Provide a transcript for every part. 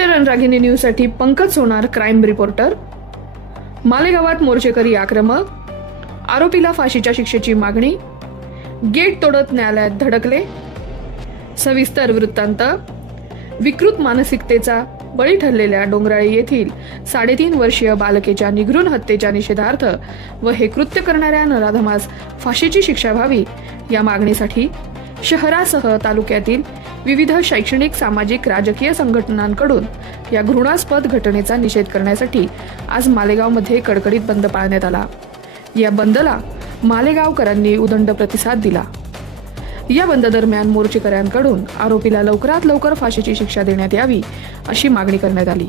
रणरागिनी न्यूजसाठी Pankaj Sonar crime reporter. मालेगावात मोर्चेकरी आक्रमक. आरोपीला फाशीच्या शिक्षेची मागणी. गेट तोडत न्यायालयात धडकले. सविस्तर वृत्तांत. विकृत मानसिकतेचा बळी ठरलेल्या डोंगराळी येथील साडेतीन वर्षीय बालकेच्या निघृण हत्येच्या निषेधार्थ व हे कृत्य करणाऱ्या नराधमास फाशीची शिक्षा व्हावी या मागणीसाठी शहरासह तालुक्यातील विविध शैक्षणिक सामाजिक राजकीय संघटनांकडून या घृणास्पद घटनेचा निषेध करण्यासाठी आज मालेगावमध्ये कडकडीत बंद पाळण्यात आला. या बंदला मालेगावकरांनी उदंड प्रतिसाद दिला. या बंद दरम्यान मोर्चेकऱ्यांकडून आरोपीला लवकरात लवकर फाशीची शिक्षा देण्यात यावी अशी मागणी करण्यात आली.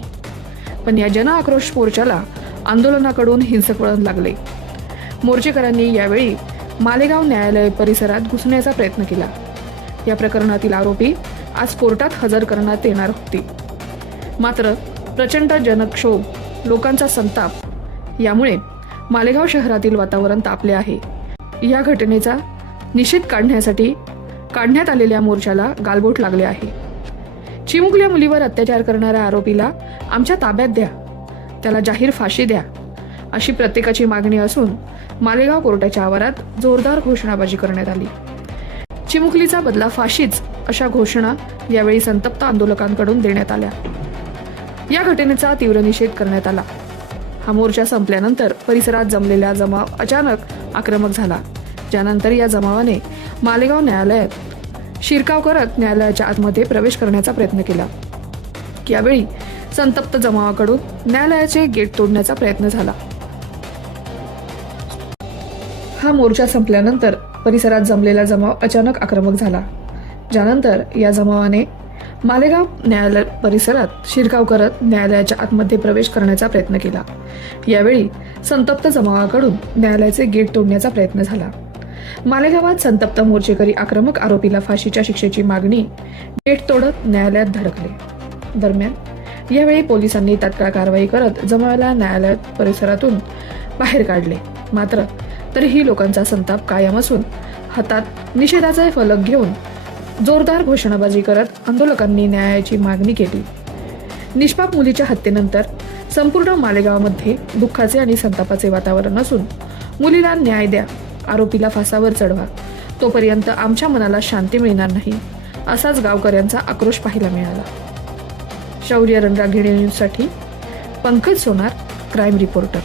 पण या जन आक्रोश मोर्चाला आंदोलनाकडून हिंसक वळण लागले. मोर्चेकरांनी यावेळी मालेगाव न्यायालय परिसरात घुसण्याचा प्रयत्न केला. या प्रकरणातील आरोपी आज कोर्टात हजर करण्यात येणार होते. मात्र प्रचंड जनक्षोभ लोकांचा संताप यामुळे मालेगाव शहरातील वातावरण तापले आहे. या घटनेचा निषेध काढण्यासाठी काढण्यात आलेल्या मोर्चाला गालबोट लागले आहे. चिमुकल्या मुलीवर अत्याचार करणाऱ्या आरोपीला आमच्या ताब्यात द्या त्याला जाहीर फाशी द्या अशी प्रत्येकाची मागणी असून मालेगाव कोर्टाच्या आवारात जोरदार घोषणाबाजी करण्यात आली. चिमुकलीचा बदला फाशीच अशा घोषणा यावेळी संतप्त आंदोलकांकडून देण्यात आल्या. या घटनेचा तीव्र निषेध करण्यात आला. हा मोर्चा संपल्यानंतर परिसरात जमलेला जमाव अचानक आक्रमक झाला. ज्यानंतर या जमावाने मालेगाव न्यायालयात शिरकाव करत न्यायालयाच्या आतमध्ये प्रवेश करण्याचा प्रयत्न केला. यावेळी संतप्त जमावाकडून न्यायालयाचे गेट तोडण्याचा प्रयत्न झाला. हा मोर्चा संपल्यानंतर परिसरात जमलेला जमाव अचानक आक्रमक झाला. ज्यानंतर या जमावाने मालेगाव न्यायालय परिसरात शिरकाव करत न्यायालयाच्या आतमध्ये प्रवेश करण्याचा प्रयत्न केला. यावेळी संतप्त जमावाकडून न्यायालयाचे गेट तोडण्याचा प्रयत्न झाला. मालेगावात संतप्त मोर्चेकरी आक्रमक आरोपीला फाशीच्या शिक्षेची मागणी गेट तोडत न्यायालयात धडकले. दरम्यान यावेळी पोलिसांनी तात्काळ कारवाई करत जमावाला न्यायालय परिसरातून बाहेर काढले. मात्र तरीही लोकांचा संताप कायम असून हातात निषेधाचे फलक घेऊन जोरदार घोषणाबाजी करत आंदोलकांनी न्यायाची मागणी केली. निष्पाप मुलीच्या हत्येनंतर संपूर्ण मालेगावमध्ये दुःखाचे आणि संतापाचे वातावरण असून मुलीला न्याय द्या आरोपीला फासावर चढवा तोपर्यंत आमच्या मनाला शांती मिळणार नाही असाच गावकऱ्यांचा आक्रोश पाहायला मिळाला. शौर्य रणरागिणी न्यूजसाठी पंकज सोनार क्राईम रिपोर्टर.